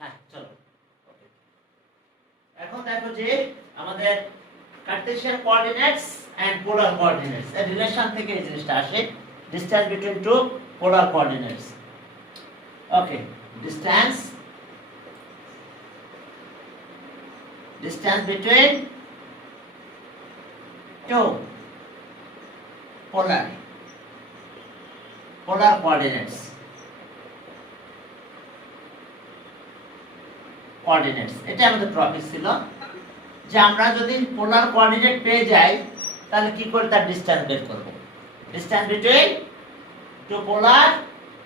হ্যাঁ চলো ওকে। এখন দেখো যে আমাদের Cartesian coordinates and polar coordinates এর রিলেশন থেকে এই জিনিসটা আসে, distance between two polar coordinates. Okay, distance between two polar coordinates এটা আমাদের টপিক ছিল যে আমরা যদি পোলার কোঅর্ডিনেট পেয়ে যাই তাহলে কি করে তার ডিসটেন্স বের করব। Distance between two polar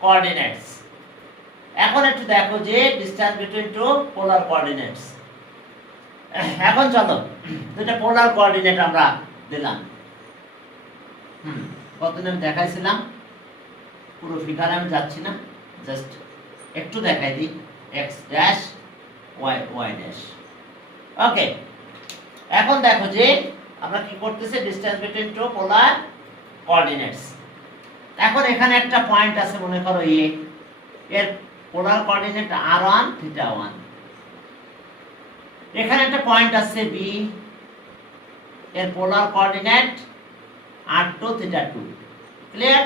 coordinates. এখন একটু দেখো যে distance between two polar coordinates. এখন চলো দুটো পোলার কোঅর্ডিনেট আমরা দিলাম। কতদিন আমি দেখাইছিলাম, পুরো ফিগারে আমি যাচ্ছি না, জাস্ট একটু দেখাই দিই। x dash y dash. Okay, এখন দেখো যে আমরা কি করতেছি, distance between two polar coordinates. এখন এখানে একটা পয়েন্ট আছে, মনে করো a, এর পোলার কোঅর্ডিনেট r1 θ1। এখানে একটা পয়েন্ট আছে b, এর পোলার কোঅর্ডিনেট r2 θ2। ক্লিয়ার?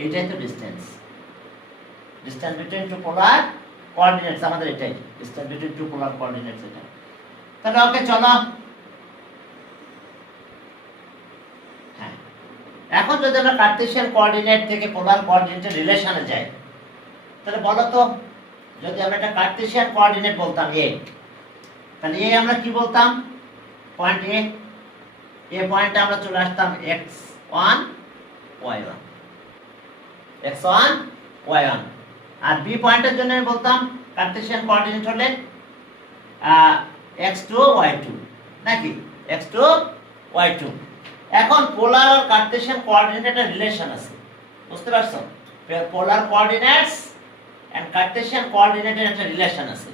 এইটাই তো distance between two polar coordinates, আমাদের এটাই distance between two polar coordinates এটা। তাহলে ওকে চলো, হ্যাঁ এখন যদি আমরা কার্টেসিয়ান কোঅর্ডিনেট থেকে পোলার কোঅর্ডিনেটের রিলেশনে যাই, তাহলে বলো তো, যদি আমরা একটা কার্টেসিয়ান কোঅর্ডিনেট বলতাম a, তাহলে এ আমরা কি বলতাম, পয়েন্ট এ পয়েন্টে আমরা চলে আসতাম x1 y1, x1 y1। আর বি পয়েন্টের জন্য আমি বলতাম কার্টেসিয়ান কোঅর্ডিনেট হলে x2 y2, নাকি x2 y2। এখন পোলার আর কার্টেসিয়ান কোঅর্ডিনেটের রিলেশন আছে, বুঝতে পারছো? পোলার কোঅর্ডিনেটস এন্ড কার্টেসিয়ান কোঅর্ডিনেটের একটা রিলেশন আছে।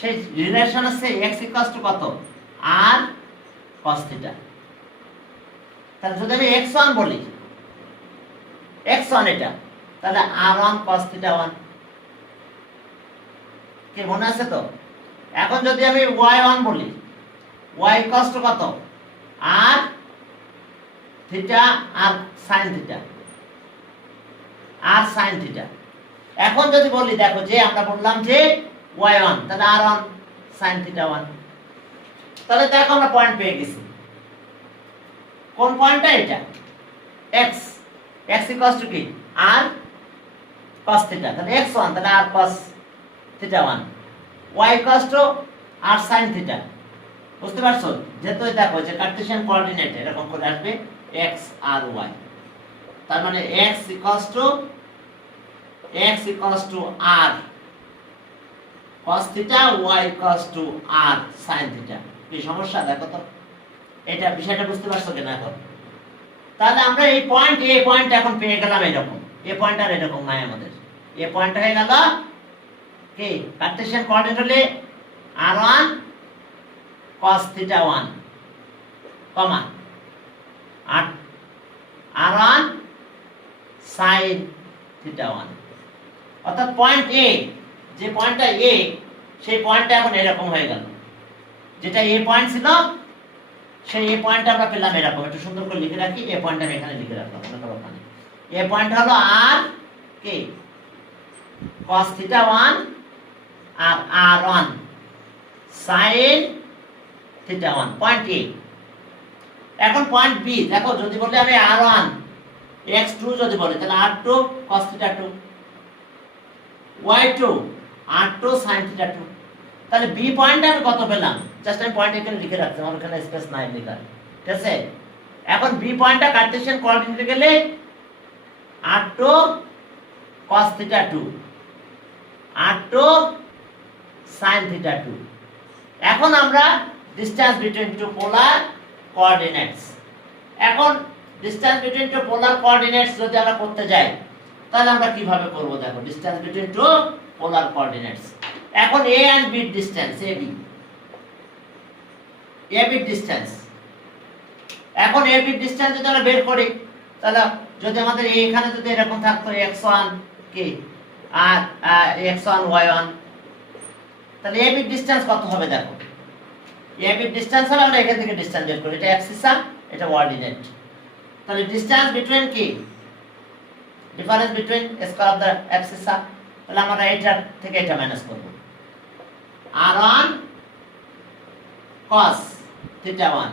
সেই রিলেশন আছে x কত, r cos θ। তাহলে যদি আমি x1 বলি, x1 এটা, তাহলে r1 cos θ1, কি মনে আছে তো? এখন যদি আমি y1 বলি, y cos কত, r θ আর sin θ, r sin θ। এখন যদি বলি, দেখো যে আমরা বললাম যে y1, তাহলে r1 sin θ1। তাহলে দেখো আমরা পয়েন্ট পেয়ে গেছি। কোন পয়েন্টটা? এটা x কি r cos θ, তাহলে x1 তাহলে r cos θ1, y r sin θ। বুঝতে পারছো? যেহেতু দেখো যে কার্টেসিয়ান কোঅর্ডিনেট এরকম করে আসবে x আর y, তার মানে x r cos θ, y r sin θ। কি সমস্যা দেখো তো, এটা বিষয়টা বুঝতে পারছো কিনা এখন? তাহলে আমরা এই পয়েন্ট এখন পেয়ে গেলাম এরকম। এই পয়েন্ট আর এরকম নাই আমাদের, এই পয়েন্ট হয়ে গেল কি কার্টেসিয়ান কোঅর্ডিনেট হলে r1 cos θ1, কমা r1 sin θ1। অর্থাৎ পয়েন্ট a, যে পয়েন্টটা a, সেই পয়েন্টটা এখন এরকম হয়ে গেল। যেটা a পয়েন্ট ছিল, সেই a পয়েন্টটা আমরা পেলাম এরকম। একটু সুন্দর করে লিখে রাখি, a পয়েন্ট আমি এখানে লিখে রাখলাম, মনে করো ওখানে a পয়েন্ট হলো r কি cos θ1 আর r1 sin θ1, পয়েন্ট a। এখন পয়েন্ট b, দেখো যদি বলি আমি r1 x2 যদি বলি, তাহলে r2 cos θ2, y2 r2 sin θ2। তাহলে b পয়েন্ট আমি কত পেলাম, জাস্ট আমি পয়েন্ট এখানে লিখে রাখছি, আমার এখানে স্পেস নাই লেখা, ঠিক আছে? এখন b পয়েন্টটা কার্টেসিয়ান কোঅর্ডিনেটে গেলে r2 cos θ2, r2 sin θ2। এখন আমরা distance between two polar coordinates, এখন distance between two polar coordinates যদি আমরা করতে যাই, তাহলে আমরা কিভাবে করব? দেখো, distance between two polar coordinates. এখন a and b distance, ab distance. এখন ab ডিসটেন্স যদি আমরা বের করি, তাহলে যদি আমাদের এখানে যদি এরকম থাকতো x1 কি আর x1 y1, তাহলে AB এর ডিসটেন্স কত হবে দেখো, AB এর ডিসটেন্স হবে, আমরা এখান থেকে ডিসটেন্স বের করি, এটা অ্যাবসিসা, এটা কোঅর্ডিনেট। তাহলে ডিসটেন্স বিটুইন কি, difference between square of the abscissa, তাহলে আমরা এটা থেকে এটা মাইনাস করব, r1 cos θ1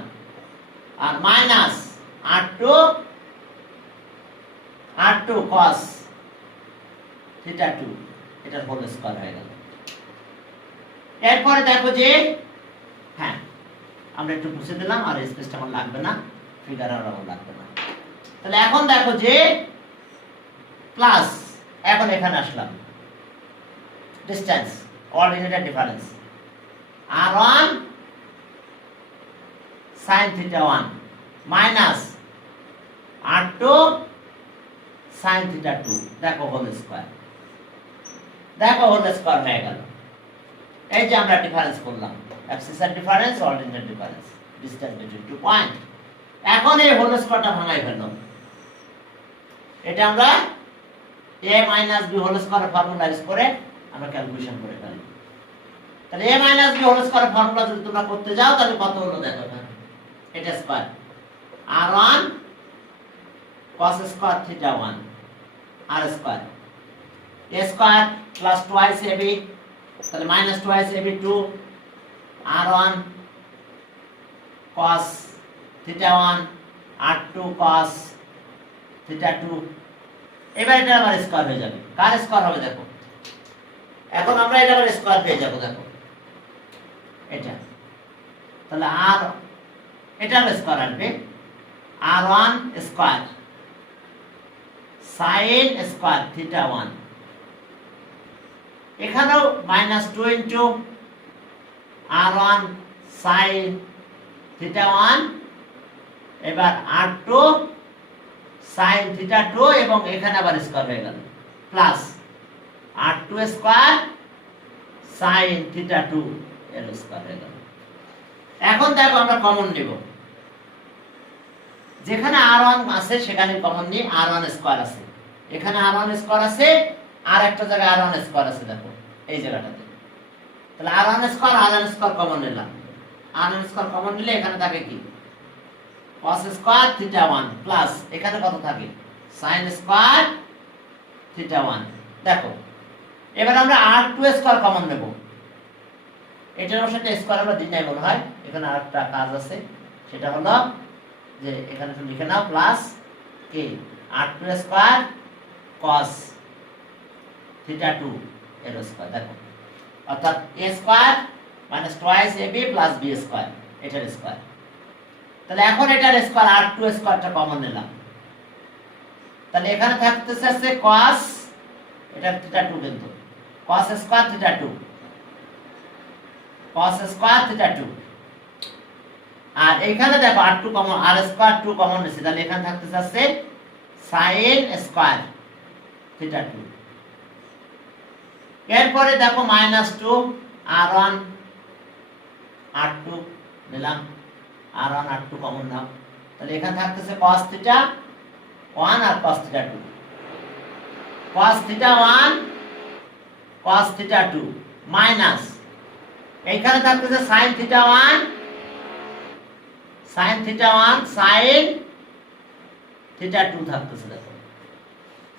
আর মাইনাস r2 cos θ2, এটার হোল স্কয়ার হয়ে গেল। এরপরে দেখো যে হ্যাঁ আমরা একটু মুছে দিলাম, আর স্পেসটা আমার লাগবে না, ফিগার আর আমার লাগবে না। তাহলে এখন দেখো যে প্লাস, এখন এখানে আসলাম ডিসটেন্স কোঅর্ডিনেটের difference, r1 sin θ1 minus r2 sin θ2, দেখো হোল স্কয়ার, দেখো হোল স্কয়ার হয়ে গেল। এই যে আমরা ডিফারেন্স করলাম, অ্যাবসিসার difference, coordinate difference, distance between two point. এখন এই হোল স্কয়ারটা ভাঙাই ফেললাম, এটা আমরা a মাইনাস b হোল স্কয়ারের ফর্মুলা ইউজ করে আমরা ক্যালকুলেশন করে ফেলি। তাহলে a মাইনাস b হোল স্কয়ারের ফর্মুলা যদি তোমরা করতে যাও তাহলে কত হলো দেখো, এটা square r1 cos square θ1 r square, a square plus twice ab, তাহলে minus twice ab 2 r1 cos θ1 r2 cos θ2। এবার এটা আবার স্কয়ার হয়ে যাবে, কার স্কয়ার হবে দেখো, এখন আমরা এটা আবার স্কয়ার পেয়ে যাব দেখো এটা, তাহলে আর এটা আবার স্কয়ার আসবে, r1 স্কয়ার sin স্কয়ার θ1, এখানেও মাইনাস 2 ইনটু r1 sin θ1, এবার r2 sin θ2, এবং এখানে আবার স্কয়ার হয়ে গেল, প্লাস r2 স্কয়ার sin θ2 এর স্কয়ার হয়ে গেল। এখন দেখো আমরা কমন নেব, যেখানে r1 আছে সেখানে কমন নিই, r1 স্কয়ার আছে, এখানে r1 স্কয়ার আছে, আর একটা জায়গায় r1 স্কয়ার আছে দেখো এই জায়গাটাতে, তাহলে r1 স্কয়ার কমন নিলাম, r1 স্কয়ার কমন নিলে এখানে থাকে কি cos স্কয়ার θ1 প্লাস এখানে কত থাকে sin স্কয়ার θ1। দেখো এবার আমরা r2 স্কয়ার কমন নেব, এটার সাথে স্কয়ার আমরা দিই নাই মনে হয়, এখানে আরেকটা কাজ আছে, সেটা হলো যে এখানে একটু লিখে নাও, প্লাস কি r2 স্কয়ার cos θ2 এর স্কয়ার, দেখো অর্থাৎ a square minus twice ab plus b square, এটার স্কয়ার। তাহলে এখন এটার স্কয়ার r2 স্কয়ারটা কমন নিলাম, তাহলে এখানে থাকতেছে আছে cos, এটা θ2 কিন্তু cos স্কয়ার θ2, cos স্কয়ার θ2, আর এখানে দেখো r2 common, r square 2 common নিছি, তাহলে এখানে থাকতেছে আছে sin স্কয়ার θ2। এরপরে দেখো মাইনাস 2 r1 r2 নিলাম, r1 r2 কমন নাও, তাহলে এখানে থাকতেছে cos θ1 আর cos θ2, cos θ1 cos θ2 মাইনাস এইখানে থাকতেছে sin θ1 sin θ2 থাকতেছে, দেখো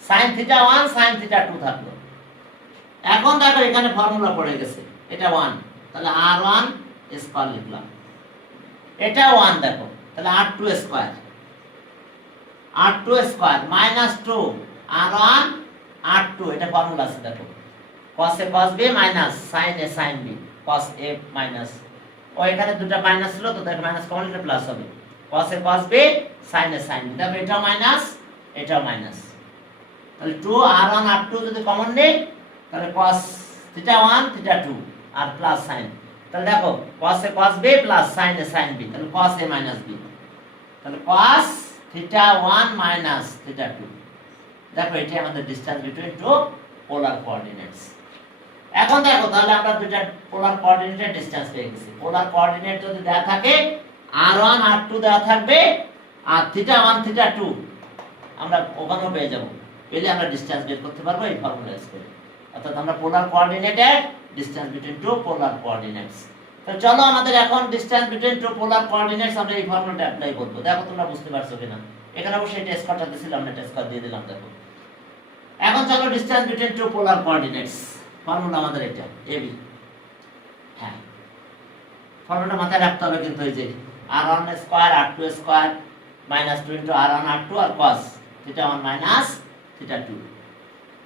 sin θ1 sin θ2 থাকলো। এখন দেখো এখানে ফর্মুলা পড়ে গেছে, এটা 1, তাহলে r1 স্কয়ার লিখলাম, এটা 1 দেখো, তাহলে r2 square minus 2 r1 r2, এটা ফর্মুলা আছে দেখো, cos a cos b minus sin a sin b cos a minus, ও এখানে দুটো মাইনাস ছিল তো দেখো মাইনাস কমন নিলে প্লাস হবে, cos a cos b sin a sin b, দেখো এটাও মাইনাস এটাও মাইনাস, তাহলে 2 r1 r2 যদি কমন নেই তাহলে cos θ1 θ2 আর প্লাস sin, তাহলে দেখো cos a cos b plus sin a sin b, তাহলে cos a মাইনাস b, তাহলে cos θ1 মাইনাস θ2, দেখো এটা আমাদের distance between two polar coordinates. এখন দেখো তাহলে আমরা দুটো পোলার কোঅর্ডিনেটের ডিসটেন্স পেয়ে গেছি, পোলার কোঅর্ডিনেট যদি দেয়া থাকে r1 r2 দেয়া থাকবে, আর θ1 θ2 আমরা ওখানেও পেয়ে যাব, পেলে আমরা ডিসটেন্স বের করতে পারবো এই ফর্মুলা ইউজ করে। অর্থাৎ আমরা পোলার কোঅর্ডিনেটের distance between two polar coordinates. তো চলো আমাদের এখন distance between two polar coordinates আমরা এই ফর্মুলাটা অ্যাপ্লাই করব। দেখো তোমরা বুঝতে পারছো কিনা। এখানে অবশ্যই টেস্ট করতে দিছিলাম না, টেস্ট করে দিয়ে দিলাম। দেখো এখন চলো distance between two polar coordinates formula আমাদের এটা এবি। হ্যাঁ ফর্মুলাটা মাথায় রাখতে হবে কিন্তু, এই যে r1 square r2 square minus 2 into r1 r2 আর cos θ1 মাইনাস θ2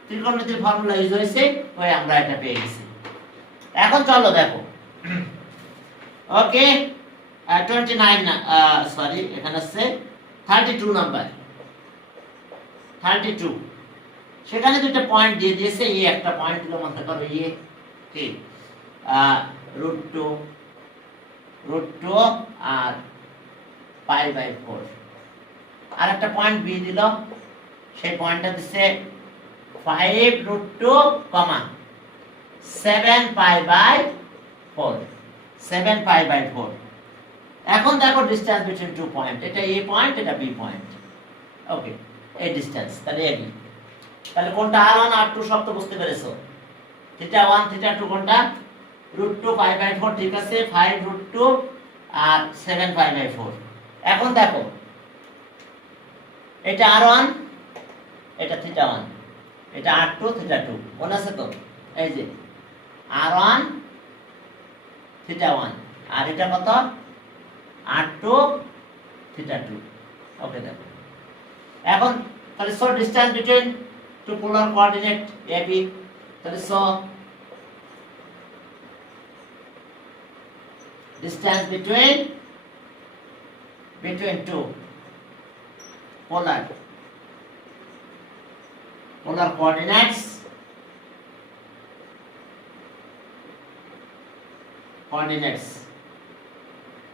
ত্রিকোণমিতির ফর্মুলা ইউজ হয়েছে, ওই আমরা এটা পেয়ে গেছি। এখন চলো দেখো ওকে 29 সরি এখানে আছে 32 নাম্বার 32 সেখানে দুটো পয়েন্ট দিয়ে দিয়েছে। এই একটা পয়েন্ট দিলো মনে করো এই কি √2 আর π/4 আর একটা পয়েন্ট বি দিল, সেই পয়েন্টটা দিছে 5√2, 7 π/4 7 π/4। এখন দেখো ডিসটেন্স বিটুইন টু পয়েন্ট, এটা এ পয়েন্ট এটা বি পয়েন্ট। ওকে এই ডিসটেন্স তাহলে এবি, তাহলে কোনটা r1 r2 সব তো বুঝতে পেরেছো। θ1 θ2 কোনটা √2 π/4 ঠিক আছে, 5√2 আর 7 π/4। এখন দেখো এটা r1 এটা θ1 এটা r2 θ2 মনে আছে তো। এই যে r1 θ1 আর এটা কত r2 θ2। ওকে দেখো এখন তাহলে so distance between two polar coordinate AB, তাহলে so distance between two polar coordinates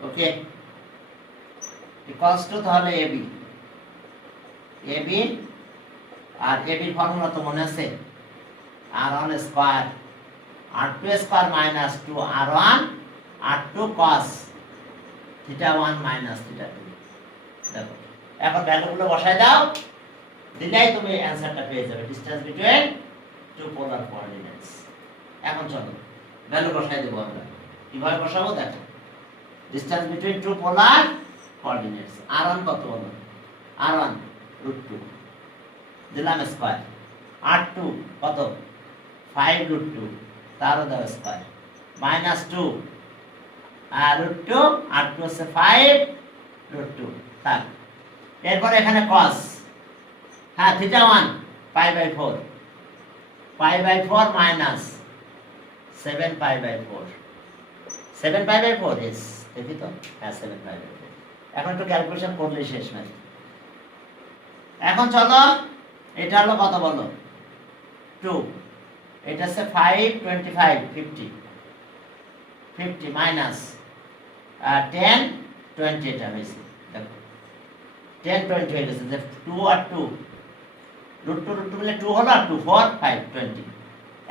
okay equals to তাহলে AB আর AB এর ফর্মুলা তো মনে আছে r1 square r2 square minus 2 r1 r2 cos θ1 minus θ2। দেখো এখন ভ্যালুগুলো বসাই দাও, দিলেই তুমি অ্যানসারটা পেয়ে যাবে distance between two polar coordinates. এখন চলো ভ্যালু বসাই দেব আমরা। কিভাবে বসাবো দেখো, distance between two polar coordinates r1 কত হলো, r1 √2 দিলাম স্কয়ার, r2 কত 5√2 তারও দাও স্কয়ার মাইনাস 2 √2 r2 হচ্ছে 5√2 থাক। এরপর এখানে cos হ্যাঁ θ1 π/4 মাইনাস 7 π/4 7 π/4 ইস দেখি তো হ্যাঁ 7 π/4। এখন একটু ক্যালকুলেশন করলে শেষ নাই। এখন চলো এটা হলো কত বলো 2, এটা হচ্ছে 5 25 50 মাইনাস 10 20 এটা হয়েছে দেখো 10 20 হয়ে গেছে, 2 আর 2 √2 মিলে 2 হলো আর 2 4 5 20।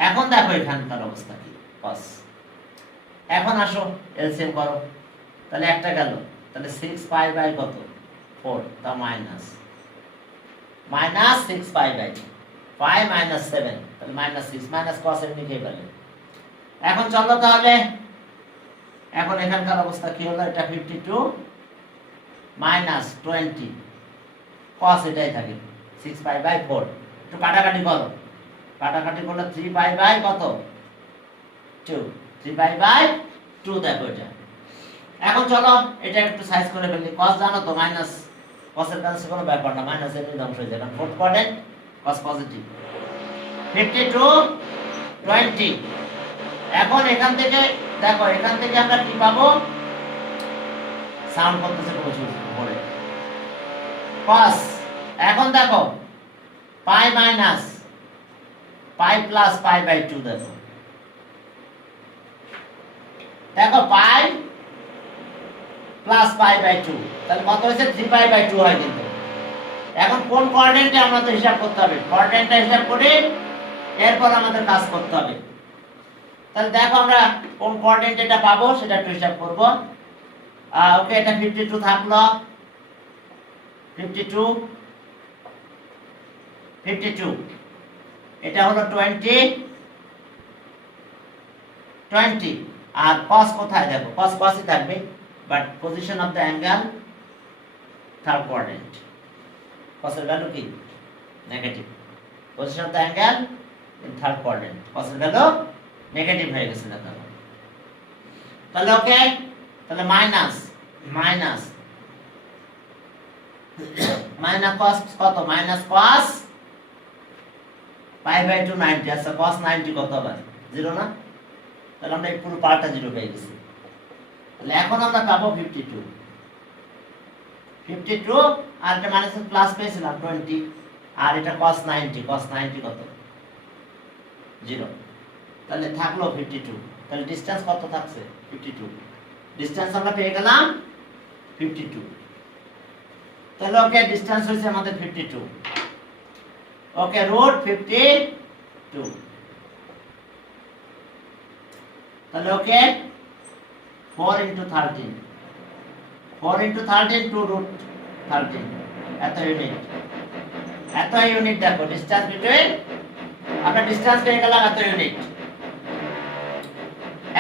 এখন দেখো এখানকার অবস্থা কি cos। এখন আসো এলসিএম করো, তাহলে একটা গেল, তাহলে 6 π/, কত 4 তা মাইনাস 6 π/, 5 minus 7 তাহলে -6 মাইনাস cos এমনি খেয়ে পেলে। এখন চলো তাহলে এখন এখানকার অবস্থা কি হলো, এটা 52 মাইনাস 20 cos এটাই থাকে 6 π/4। একটু কাটাকাটি করো, কাটাকাটি করলে 3 π/, কত 2 3 π/2 দেখো এটা। এখন চলো এটা একটু সাইজ করে ফেলি। cos জানো তো মাইনাস cos এর কাছে কোনো ব্যাপার না, মাইনাস এর ধ্বংস হয়ে যায় কারণ ফোর্থ কোয়াড্রেন্ট cos পজিটিভ 52 20। এখন এখান থেকে দেখো এখান থেকে আমরা কি পাবো, সাউন্ড করতেছে প্রচুর পরে cos। এখন দেখো পাই মাইনাস পাই প্লাস π/2 দেখো পাই প্লাস π/2 তাহলে কত হয়েছে 3 π/2 হয় কিন্তু। এখন কোন কোঅর্ডিনেটে আমরা তো হিসাব করতে হবে, কোঅর্ডিনেটটা হিসাব করে এরপর আমাদের কাজ করতে হবে। তাহলে দেখো আমরা কোন কোঅর্ডিনেট এটা পাবো সেটা একটু হিসাব করব। ওকে এটা 52 থাকলো, 52 এটা হলো 20 20 আর cos কোথায় দেখো cos cosই থাকবে but position of the angle third quadrant cos এর ভ্যালু কি negative position of the angle in third quadrant cos এর ভ্যালু নেগেটিভ হয়ে গেছে দেখো তাহলে ওকে তাহলে মাইনাস মাইনাস মাইনাস cos কত মাইনাস cos পাই বাই 2 90 আচ্ছা cos 90 কত হবে 0 না তাহলে আমরা এই পুরো পার্টটা 0 পেয়ে গেছি তাহলে এখন আমরা পাবো 52 আর এটা মাইনাস প্লাস পেয়েছিলাম 20 আর এটা cos 90 কত 0 তাহলে থাকলো 52 তাহলে ডিসটেন্স কত থাকছে 52 ডিসটেন্স আমরা পেয়ে গেলাম 52 তাহলে ওকে ডিসটেন্স হইছে আমাদের 52 ওকে রুট 52 তাহলে ওকে 4 into 13 4 into 13 2 root 13 এত ইউনিট দেখো ডিসটেন্স বিটুইন আমরা ডিসটেন্স পেয়ে গেলাম এত ইউনিট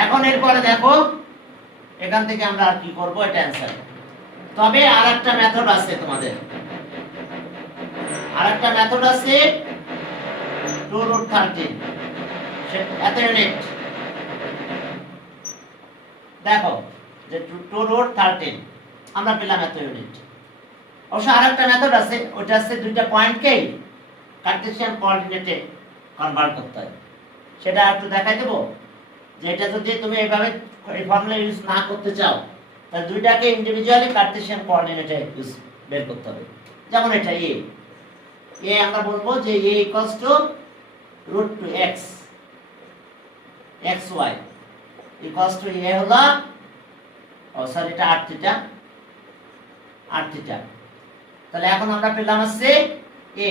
এখন এরপরে দেখো এখান থেকে আমরা আর কি করব এটা অ্যানসার তবে আরেকটা মেথড আছে তোমাদের আরেকটা মেথড আছে 2 root 13 এত ইউনিট দেখো যে 2 root 13 আমরা পেলাম এত ইউনিট অবশ্য আরেকটা মেথড আছে ওটা আছে দুইটা পয়েন্টকে কার্টেসিয়ান কোঅর্ডিনেটে কনভার্ট করতে হয় সেটা একটু দেখাই দেব যে এটা যদি তুমি এইভাবে এই ফর্মুলা ইউজ না করতে চাও তাহলে দুইটাকে ইন্ডিভিজুয়ালি কার্টেসিয়ান কোঅর্ডিনেটে ইউজ বের করতে হবে যেমন এটা a আমরা বলবো যে a √2x xy a হলো সরি এটা r θ তাহলে এখন আমরা পেলাম আছে a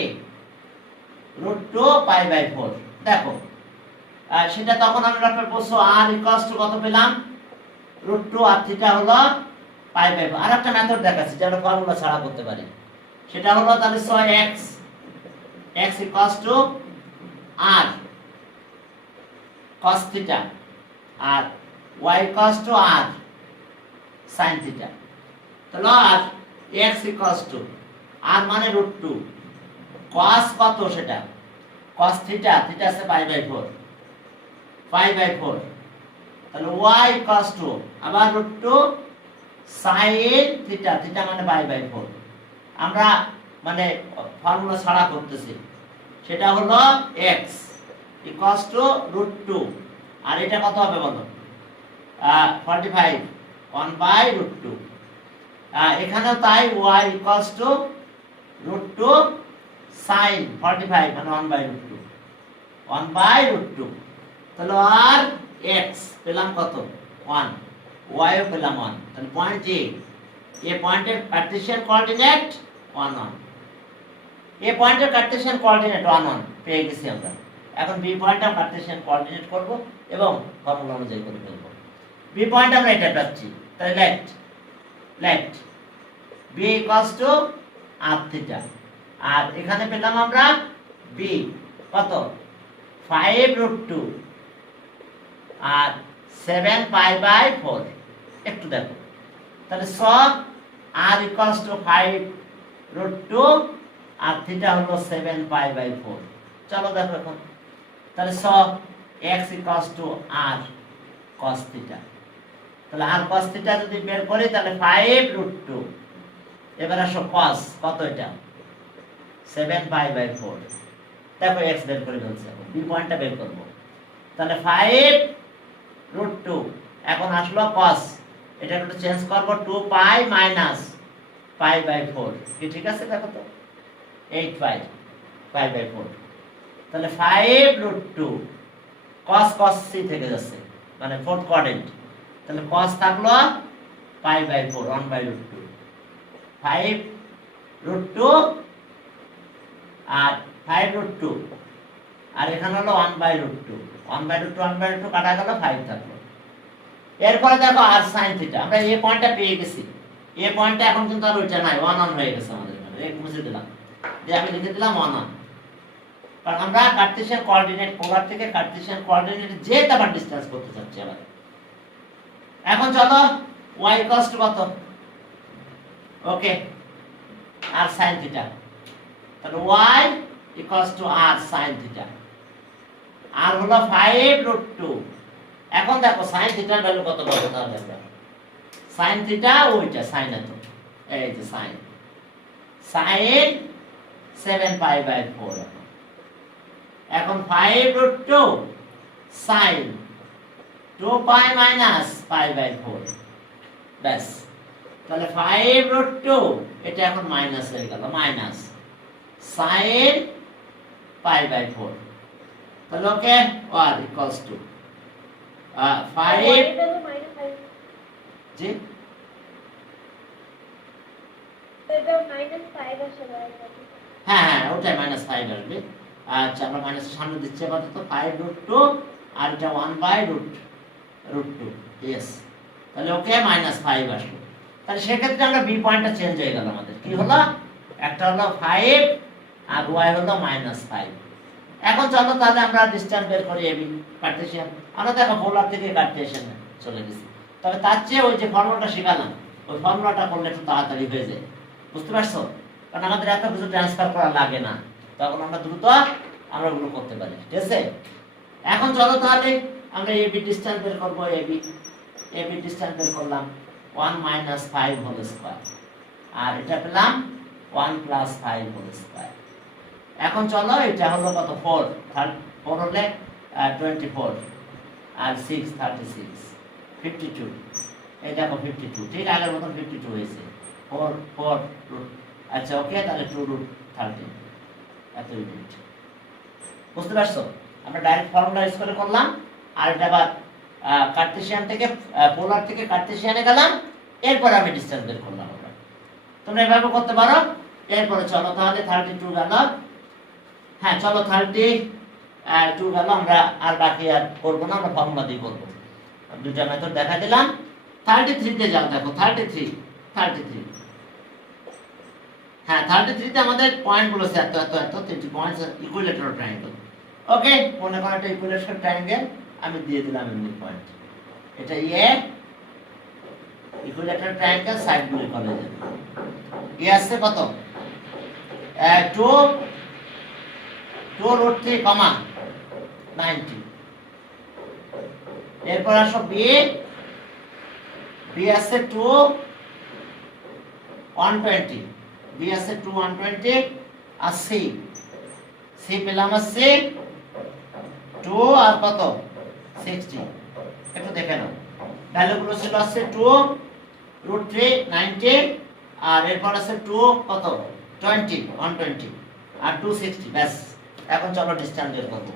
√2 π/4 দেখো সেটা তখন আমরা বলছো r কত পেলাম √2 r θ হলো π/4 আরেকটা মেথড দেখাচ্ছি যেটা ফর্মুলা ছাড়া করতে পারি সেটা হলো তাহলে 6x x r cos θ আর y r sin θ তাহলে আর x r মানে √2 cos কত সেটা cos θ আছে π/4 তাহলে y আবার √2 sin θ মানে π/4 আমরা মানে ফর্মুলা ছাড়া করতেছি সেটা হলো x √2 আর এটা কত হবে বলো 45 1/√2 এখানেও তাই y √2 sin 45 মানে 1/√2 তাহলে আর x পেলাম কত 1 y ও পেলাম 1 তাহলে পয়েন্ট a পয়েন্টের কার্টেসিয়ান কোঅর্ডিনেট 1 1 a পয়েন্টের কার্টেসিয়ান কোঅর্ডিনেট 1 1 পেয়ে গেছি আমরা এখন b পয়েন্টটা কার্টেসিয়ান কোঅর্ডিনেট করব এবং ফর্মুলা অনুযায়ী করে ফেলব b পয়েন্ট আমরা এটা পাচ্ছি তাহলে লেফট b r θ আর এখানে পেলাম আমরা b কত 5√2 আর 7 π/4 একটু দেখো তাহলে r 5√2 আর θ হলো 7 π/4 চলো দেখো এখন তাহলে x r cos θ তাহলে r cos θ যদি বের করি তাহলে 5√2 এবার আসো cos কত এটা 7 π/4 দেখো x বের করে ফেলছি b পয়েন্টটা বের করব তাহলে 5√2 এখন আসলো cos এটা একটু চেঞ্জ করব 2 π π/4 কি ঠিক আছে দেখো তো 8 π/4 তাহলে 5√2 cos c থেকে যাচ্ছে মানে ফোর্থ কোয়াড্রেন্ট তাহলে cos থাকলো π/4 1/√2 5√2 আর 5√2 আর এখানে হলো 1/√2 1/√2 কাটা গেল 5 থাকলো এরপরে দেখো আর sin θ আমরা এই পয়েন্টটা পেয়ে গেছি এই পয়েন্টটা এখন কিন্তু আর ওইটা নাই 1 1 হয়ে গেছে আমাদের এখানে এক মুছে দিলাম যে আমি লিখে দিলাম 1 1 কারণ আমরা কার্টেসিয়ান কোঅর্ডিনেট পোলার থেকে কার্টেসিয়ান কোঅর্ডিনেটে যেতে আবার ডিসটেন্স করতে চাচ্ছি আবার। এখন চলো y ইকুয়ালস টু কত, ওকে r sin থিটা, তাহলে y equals to r sin theta, r হলো 5√2। এখন দেখো sin থিটার ভ্যালু কত পাবো, তাহলে আমরা sin থিটা ওইটা sin এত, এই যে sin 7π/4। এখন 5√2 sin 2π - π/4, ব্যাস। তাহলে 5√2 এটা এখন মাইনাস হয়ে গেল, মাইনাস sin π/4। তাহলে ওকে r ইকুয়ালস টু 5 জি হ্যাঁ হ্যাঁ ওটাই -5 আসবে। আচ্ছা আমরা মাইনাসের সামনে দিচ্ছি আপাতত 5√2 আর এটা 1/√2, ইয়েস। তাহলে ওকে -5 আসলো। তাহলে সেক্ষেত্রে আমরা বি পয়েন্টটা চেঞ্জ হয়ে গেল, আমাদের কি হলো, একটা হলো 5 আর y হলো -5। এখন চলো তাহলে আমরা ডিসটেন্স বের করি এবি কার্টেসিয়ান। আমরা দেখো পোলার থেকে কার্টেসিয়ান চলে গেছি, তবে তার চেয়ে ওই যে ফর্মুলাটা শিখালাম ওই ফর্মুলাটা করলে একটু তাড়াতাড়ি হয়ে যায়, বুঝতে পারছো? কারণ আমাদের এত কিছু ট্রান্সফার করা লাগে না, তখন আমরা দ্রুত আমরা ওগুলো করতে পারি, ঠিক আছে? এখন চলো তাহলে আমরা এবি ডিসটেন্স বের করবো। এবি ডিসটেন্স বের করলাম 1 - 5 হোল স্কয়ার, আর এটা পেলাম 1 + 5 হোল স্কয়ার। এখন চলো এটা হলো কত, 4 হলে 24 আর 6 36 52, এই দেখো 52, ঠিক আগের মতন 52 হয়েছে। 4 রুট, আচ্ছা ওকে, তাহলে 2√13 এত ইউনিট, বুঝতে পারছো? আমরা ডাইরেক্ট ফর্মুলা ইউজ করে করলাম, আর এটা আবার কার্টেসিয়ান থেকে পোলার থেকে কার্টেসিয়ানে গেলাম, এরপর আমি ডিসটেন্স বের করলাম। আমরা তোমরা এভাবে করতে পারো। এরপরে চলো তাহলে 32 গেল, হ্যাঁ চলো 32 গেল, আমরা আর বাকি আর করবো না, আমরা ফর্মুলা দিয়ে করবো। দুটা মেথড দেখা দিলাম। 33 তে যাও, দেখো 33 হ্যাঁ 33 তে আমাদের পয়েন্ট গুলো আছে এত এত এত, তিনটি পয়েন্টস ইকুইলেটারাল ট্রায়াঙ্গেল। ওকে, মনে করো একটা ইকুইলেটারাল ট্রায়াঙ্গেল আমি দিয়ে দিলাম এমনি পয়েন্ট, এটা এ ইকুইলেটারাল ট্রায়াঙ্গেল সাইড গুলি করে দেব। এ আছে কত, 2√3, 90। এরপর আসো বি আছে 2 120, বি আছে 2 120, আর সি পেলাম আছে 2 আর কত 60। একটু দেখে নাও ভ্যালুগুলো ছিল আছে 2√3 90, আর এরপর আছে 2 কত 20 120 আর 260, ব্যাস। এখন চলো ডিসটেন্স বের করব।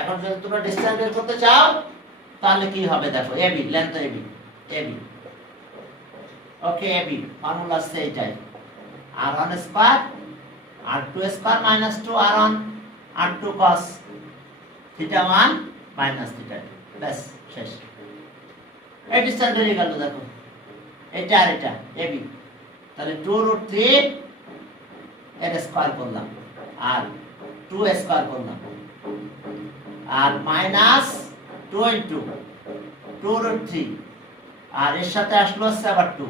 এখন যদি তোমরা ডিসটেন্স বের করতে চাও তাহলে কি হবে দেখো, এবি লেন্থ এবি ওকে, এবি ফর্মুলা আছে এইটাই, r1 square r2 square - 2 r1 r2 cos θ1 - θ2, ব্যাস শেষ। এই ডিসটেন্স বেরিয়ে গেল, দেখো এটা আর এটা এবি, তাহলে 2√3 এর স্কয়ার করলাম আর 2 স্কয়ার করলাম, আর -2 * 2√3, আর এর সাথে আসলো হচ্ছে আবার 2।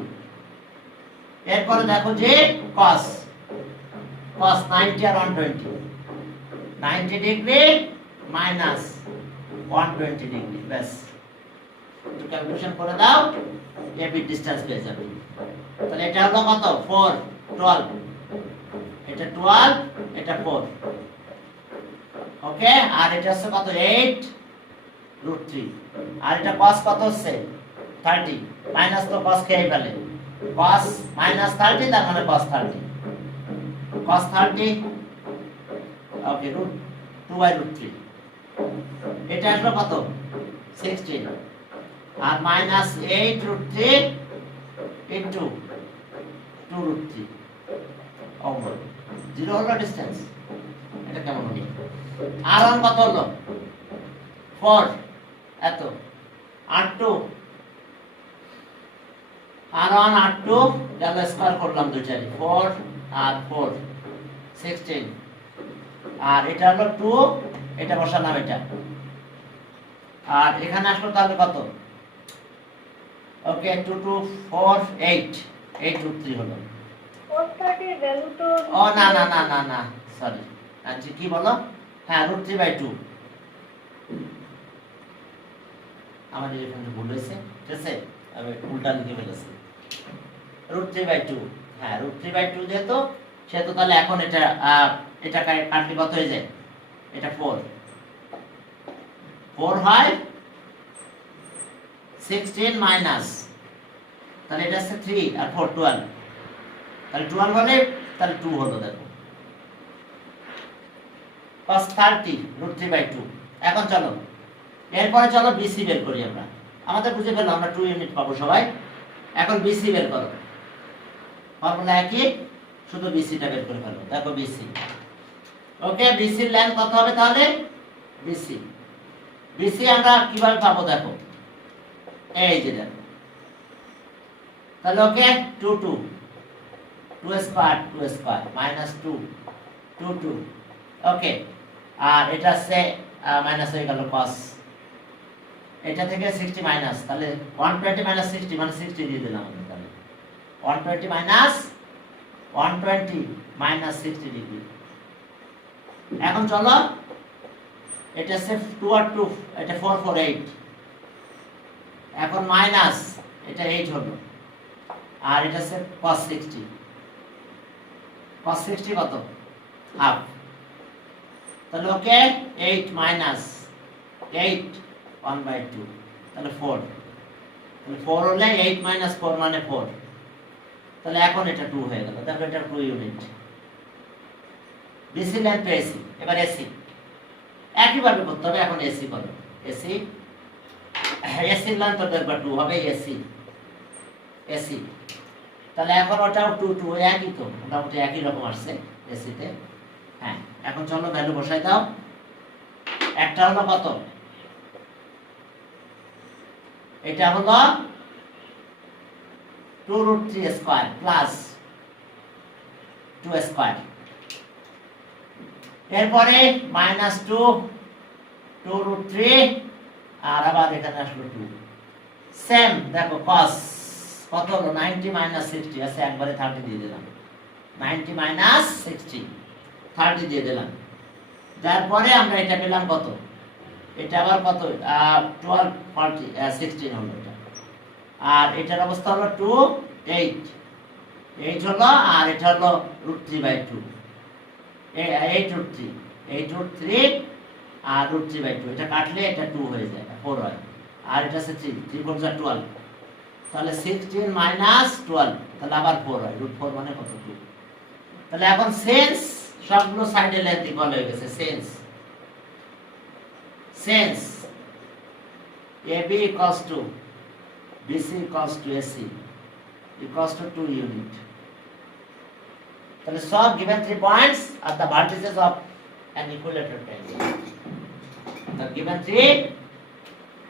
এরপরে দেখো যে cos 90 আর 120, 90 ডিগ্রি মাইনাস 120 ডিগ্রি, ব্যাস। একটু ক্যালকুলেশন করে দাও, এবি ডিসটেন্স পেয়ে যাবে। তাহলে এটা হলো কত 4 12, এটা 12 এটা 4, ওকে। আর এটা হচ্ছে কত 8√3, আর এটা cos কত হচ্ছে 30, মাইনাস তো cos খেয়ে ফেলে, cos -30 তার মানে cos 30, ওকে, √2/√3, এটা আসলো কত 16, আর -8√3 ইনটু 2√3, ওভার 0 হলো ডিসটেন্স। এটা কেমন হলো, r1 কত হলো 4 এত, r2 গেল স্কয়ার করলাম দুইটারই, 4 আর 4 16, আর এটা হলো 2, এটা বসালাম এটা, আর এখানে আসলো তাহলে কত? ওকে 2 2 4 8, 8√3 হলো। কোস্টাটের ভ্যালু তো ও না না না না না সরি, আচ্ছা কি বলো? হ্যাঁ √3/2, আমাদের এখানে ভুল হয়েছে, ঠিক আছে, আমি উল্টা লিখে ফেলেছি। √3/2, হ্যাঁ √3/2 যেহেতু, সেহেতু তাহলে এখন এটা এটা কাটলে কত হয়ে যায়? এটা 4 হয় 16 মাইনাস, তাহলে এটা আছে 3 আর 4 12, তাহলে 12 হলে তাহলে 2 হলো, দেখো cos 30 √3/2। এখন চলো এরপরে চলো বিসি বের করি আমরা, আমাদের বুঝে ফেললাম আমরা 2 ইউনিট পাবো সবাই। এখন বিসি বের করো, ফর্মুলা একই, শুধু বিসিটা বের করে ফেলো। দেখো বিসি, ওকে বিসির লেন্থ কত হবে তাহলে? বিসি বিসি আমরা কিভাবে পাবো দেখো, এই যে দেখো, তাহলে ওকে 2 2 2 স্কয়ার 2 স্কয়ার মাইনাস 2 2 2, ওকে, আর এটা সে মাইনাস হয়ে গেল cos, এটা থেকে 60 মাইনাস, তাহলে 120 মাইনাস 60 মানে 60 দিয়ে দিলাম আমি, তাহলে 120 মাইনাস 60 ডিগ্রি। এখন চলো এটা সে 2 আর 2, এটা 4 4 8, এখন মাইনাস এটা 8 হলো, আর এটা সে cos 60 কত? হাফ, তাহলে ওকে 8 মাইনাস 8 1/2, তাহলে 4, তাহলে 4 হলে 8 মাইনাস 4 মানে 4, তাহলে এখন এটা 2 হয়ে গেল। দেখো এটা 2 ইউনিট। বিসি লেন্থ পেয়েছি, এবার এসি একইভাবে করতে হবে। এখন এসি করো, এসি লেন্থ তো দেখবা 2 হবে, এসি তাহলে এখন ওটাও 2 2 একই, তো মোটামুটি একই রকম আসছে এসিতে। হ্যাঁ এখন চলো ভ্যালু বসাই দাও। একটা হলো কত? এটা হলো 2√3 স্কয়ার প্লাস 2 স্কয়ার, এরপরে মাইনাস 2 2√3, আর আবার এখানে আসলো 2, সেম দেখো cos কত হলো? 90 মাইনাস 60 আছে, একবারে 30 দিয়ে দিলাম, 90 মাইনাস 60 30 দিয়ে দিলাম। তারপরে আমরা এটা পেলাম কত? এটা আবার কত? 12 40 16 হলো এটা, আর এটার অবস্থা হলো 2 8 হলো, আর এটা হলো √3/2, 8√3 আর √3/2, এটা কাটলে এটা 2 হয়ে যায়, 4 হয়, আর এটা আছে 3 3 4 12, তাহলে 16 মাইনাস 12, তাহলে আবার 4 হয়, √4 মানে কত? 2। তাহলে এখন সেন্স সবগুলো সাইডে লেন্থ ইকুয়াল হয়ে গেছে, sense AB equals to BC equals to AC equals to 2 unit. তাহলে সব given 3 points are the vertices of an equilateral triangle. The given 3,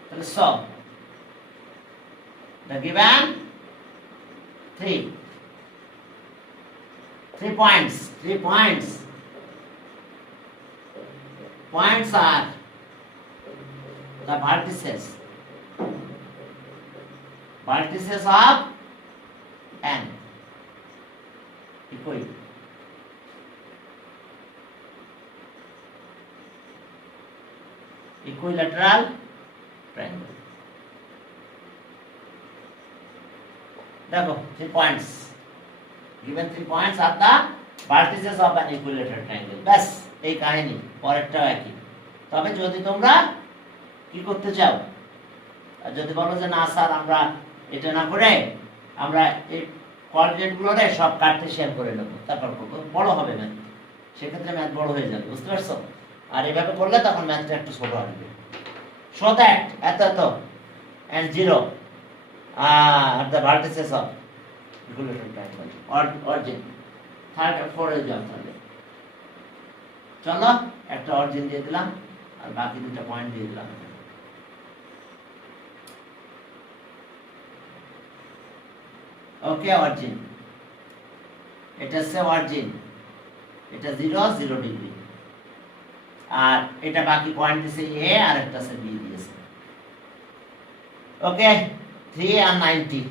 তাহলে সব the given 3 points are the vertices of an equilateral triangle. দেখো 3 points, given 3 points are the vertices of an equilateral triangle. ব্যাস এই কাহিনী, পরেরটাও একই। তবে যদি তোমরা কি করতে চাও, আর যদি বলো যে না স্যার আমরা এটা না করে আমরা এই কোঅর্ডিনেট গুলোরে সব কার্টেসিয়ান করে নেব, তারপর বড় হবে ম্যাথ, সেক্ষেত্রে ম্যাথ বড় হয়ে যাবে, বুঝতে পারছো? আর এইভাবে করলে তখন ম্যাথটা একটু ছোট আসবে। সো দ্যাট এত and 0 at the vertices of equilateral triangle origin, third and fourth যাও তাহলে। চলো একটা অরিজিন দিয়ে দিলাম আর বাকি দুটো পয়েন্ট দিয়ে দিলাম। ওকে অরিজিন, এটা হচ্ছে অরিজিন, এটা 0 0 ডিগ্রি, আর এটা বাকি পয়েন্ট দিছে এ আর একটা আছে বি দিয়েছে। ওকে 3 আর 90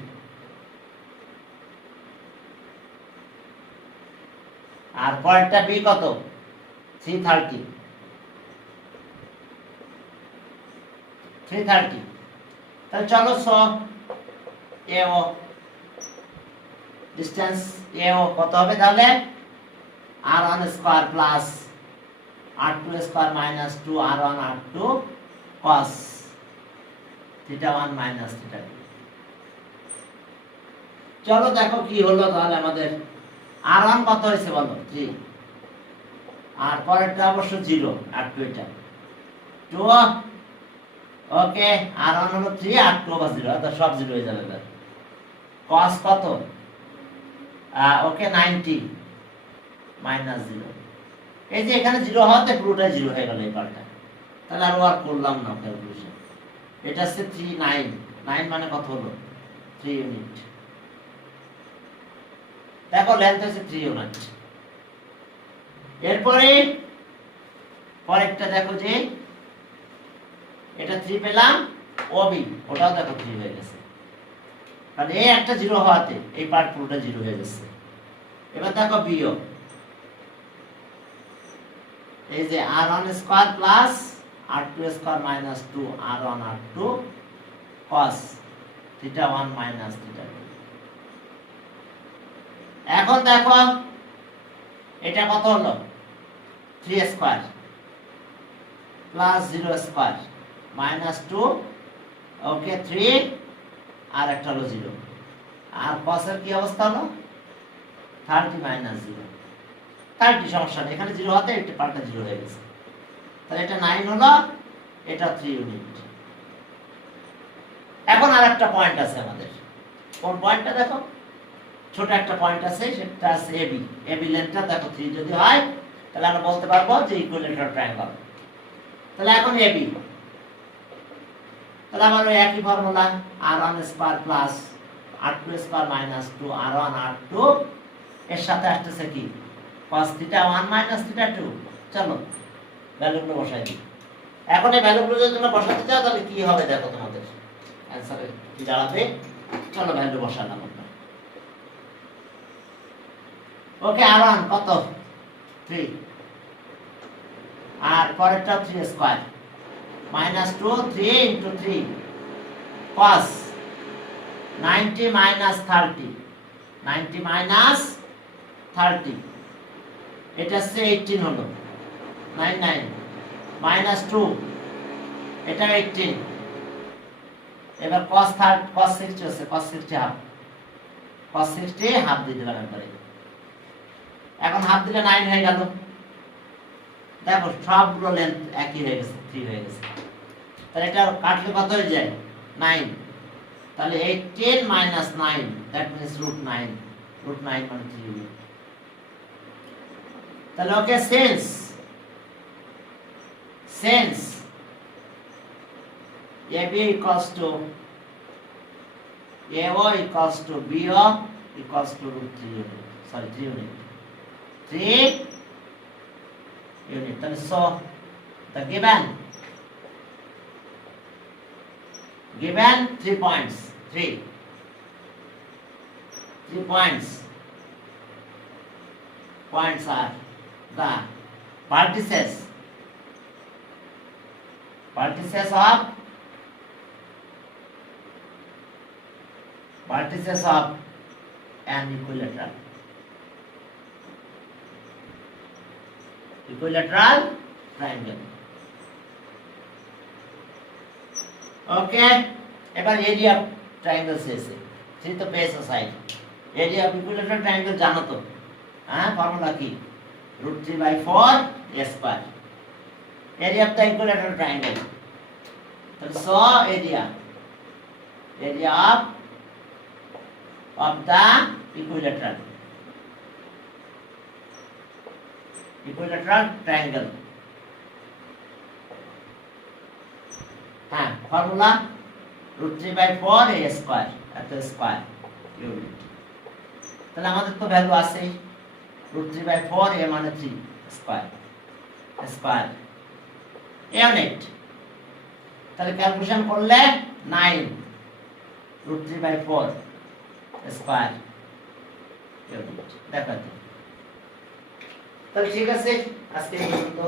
আর পরেরটা বি কত 330 তাহলে চলো সো এও ডিসটেন্স এও কত হবে তাহলে r1 square plus r2 square minus 2 r1 r2 cos θ1 minus θ2। চলো দেখো কি হলো তাহলে আমাদের r1 কত হয়েছে বলো 3 আর পরেরটা অবশ্য 0 r2 এটা 2 ওকে r1 হলো 3 r2 হবে 0 অর্থাৎ সব 0 হয়ে যাবে এবার cos কত ওকে 90 মাইনাস 0 এই যে এখানে 0 হওয়াতে পুরোটাই 0 হয়ে গেল এই পার্টটা তাহলে আর ওয়ার্ক করলাম না ক্যালকুলেশন। এটা হচ্ছে 3 9 9 মানে কত হলো 3 ইউনিট। দেখো লেন্থ হচ্ছে 3 ইউনিট। এরপরে পরেরটা দেখো যে এটা 3 পেলাম ওবি ওটাও দেখো 3 হয়ে গেছে কারণ এই একটা 0 হওয়াতে এই পার্ট পুরোটা 0 হয়ে গেছে। এবার দেখো বিও এই যে r1 square plus r2 square minus 2 r1 r2 cos θ1 minus θ2। এখন দেখো এটা কত হলো 3 square plus 0 square minus 2 okay 3 আর একটা হলো 0 আর cos এর কি অবস্থা হলো 30 মাইনাস 0 30 সমস্যা নেই এখানে 0 হতে একটা পাল্টা 0 হয়ে গেছে তাহলে এটা 9 হলো এটা 3 ইউনিট। এখন আরেকটা পয়েন্ট আছে আমাদের কোন পয়েন্টটা দেখো ছোট একটা পয়েন্ট আছে সেটা আছে এবি এবি লেন্থটা দেখো 3 যদি হয় তাহলে আমরা বলতে পারবো যে ইকুইলেটারাল ট্রায়াঙ্গেল। তাহলে এখন এবি তাহলে আমার ওই একই formula r1 square plus r2 square minus 2 r1 r2 এর সাথে আসছে কি cos θ1 মাইনাস θ2। চলো ভ্যালুগুলো বসাই দিই। এখন এই ভ্যালুগুলো যদি তোমরা বসাতে চাও তাহলে কি হবে দেখো তোমাদের অ্যানসারে কি দাঁড়াবে। চলো ভ্যালু বসালাম আমরা। ওকে r1 কত 3 আর পরেরটা 3 square minus 2 3 into 3 cos 90 minus 30 90 minus 30 এটা হচ্ছে 18 হলো 99 minus 2 এটা 18 এবার cos 60 হচ্ছে cos 60 হাফ cos 60 হাফ দিয়ে দিলাম একবারে। এখন হাফ দিলে 9 হয়ে গেল দেখো সবগুলো লেন্থ একই হয়ে গেছে 3 হয়ে গেছে তাহলে এটা কাটলে কত হয়ে যায় 9 তাহলে 18 minus 9 that means root 9 মানে 3 ইউনিট। তাহলে ওকে since AB equals to AO equals to BO equals to root 3 unit sorry 3 unit 3 unit then so the given 3 points 3 points are the vertices of an equilateral triangle. Okay, এবার area of triangle শেষে সেই তো পেয়েছো side area of equilateral triangle জানো তো হ্যাঁ formula কি √3/4 a square area of the equilateral triangle তাহলে so area of the equilateral triangle হ্যাঁ ফর্মুলা √3/4 a square এত স্কয়ার ইউনিট। তাহলে আমাদের তো ভ্যালু আছে √3/4 a মানে 3 স্কয়ার ইউনিট। তাহলে ক্যালকুলেশন করলে 9 √3/4 স্কয়ার ইউনিট। দেখো তো। তাহলে ঠিক আছে, আজকে এই পর্যন্ত।